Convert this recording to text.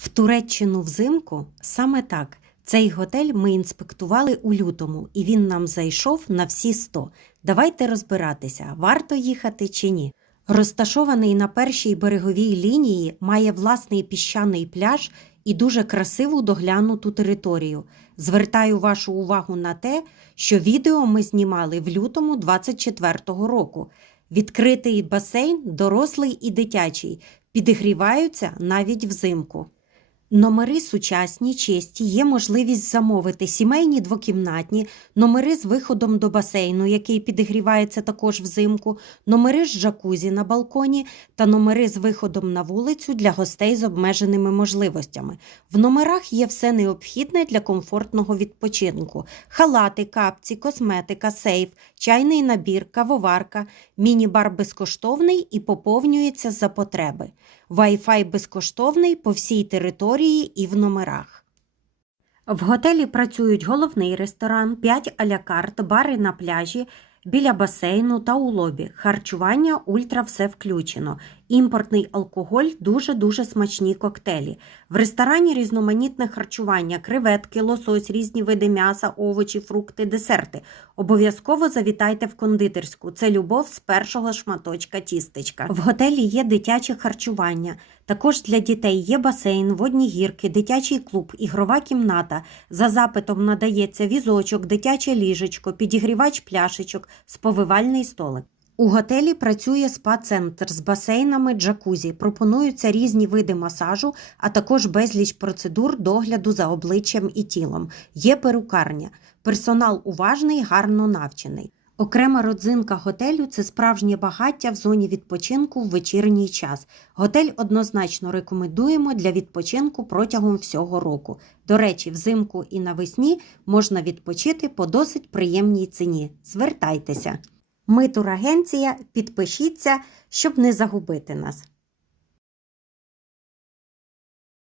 В Туреччину взимку саме так. Цей готель ми інспектували у лютому, і він нам зайшов на всі 100. Давайте розбиратися, варто їхати чи ні. Розташований на першій береговій лінії, має власний піщаний пляж і дуже красиву доглянуту територію. Звертаю вашу увагу на те, що відео ми знімали в лютому 24-го року. Відкритий басейн, дорослий і дитячий, підігріваються навіть взимку. Номери сучасні, чисті, є можливість замовити. Сімейні двокімнатні, номери з виходом до басейну, який підігрівається також взимку, номери з джакузі на балконі та номери з виходом на вулицю для гостей з обмеженими можливостями. В номерах є все необхідне для комфортного відпочинку: халати, капці, косметика, сейф, чайний набір, кавоварка, міні-бар безкоштовний і поповнюється за потреби. Wi-Fi безкоштовний по всій території і в номерах. В готелі працюють головний ресторан, 5 алякарт, бари на пляжі, біля басейну та у лобі. Харчування ультра все включено. Імпортний алкоголь дуже-дуже смачні коктейлі. В ресторані різноманітне харчування, креветки, лосось, різні види м'яса, овочі, фрукти, десерти. Обов'язково завітайте в кондитерську. Це любов з першого шматочка тістечка. В готелі є дитяче харчування. Також для дітей є басейн, водні гірки, дитячий клуб, ігрова кімната. За запитом надається візочок, дитяче ліжечко, підігрівач пляшечок, сповивальний столик. У готелі працює спа-центр з басейнами джакузі. Пропонуються різні види масажу, а також безліч процедур догляду за обличчям і тілом. Є перукарня. Персонал уважний, гарно навчений. Окрема родзинка готелю це справжнє багаття в зоні відпочинку в вечірній час. Готель однозначно рекомендуємо для відпочинку протягом всього року. До речі, взимку і навесні можна відпочити по досить приємній ціні. Звертайтеся. Ми турагенція, підпишіться, щоб не загубити нас.